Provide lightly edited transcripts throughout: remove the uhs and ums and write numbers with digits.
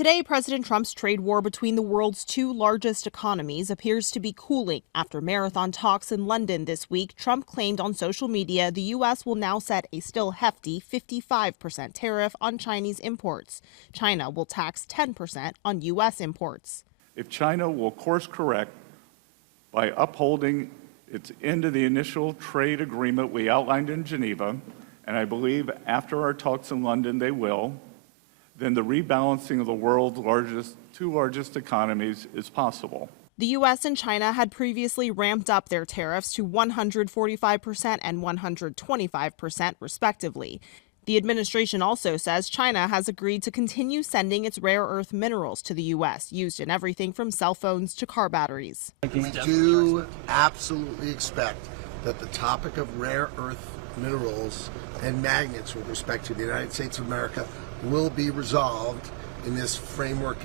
Today, President Trump's trade war between the world's two largest economies appears to be cooling. After marathon talks in London this week, Trump claimed on social media the U.S. will now set a still hefty 55% tariff on Chinese imports. China will tax 10% on U.S. imports. If China will course correct by upholding its end of the initial trade agreement we outlined in Geneva, and I believe after our talks in London they will, then the rebalancing of the world's two largest economies is possible. The U.S. and China had previously ramped up their tariffs to 145% and 125%, respectively. The administration also says China has agreed to continue sending its rare earth minerals to the U.S., used in everything from cell phones to car batteries. We do absolutely expect that the topic of rare earth minerals and magnets with respect to the United States of America will be resolved in this framework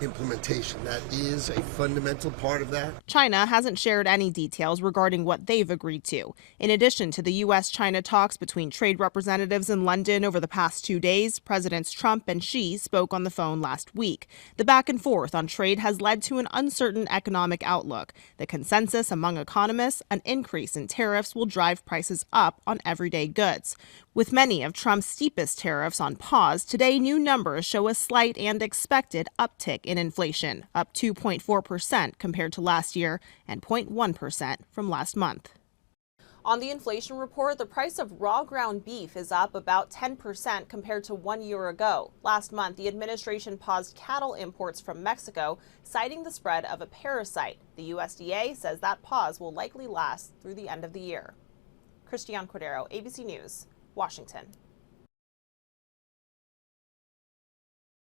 implementation. That is a fundamental part of that. China hasn't shared any details regarding what they've agreed to. In addition to the U.S.-China talks between trade representatives in London over the past 2 days, Presidents Trump and Xi spoke on the phone last week. The back and forth on trade has led to an uncertain economic outlook. The consensus among economists, an increase in tariffs will drive prices up on everyday goods. With many of Trump's steepest tariffs on pause, today new numbers show a slight and expected uptick in inflation, up 2.4% compared to last year and 0.1% from last month. On the inflation report, the price of raw ground beef is up about 10% compared to 1 year ago. Last month, the administration paused cattle imports from Mexico, citing the spread of a parasite. The USDA says that pause will likely last through the end of the year. Christiane Cordero, ABC News, Washington.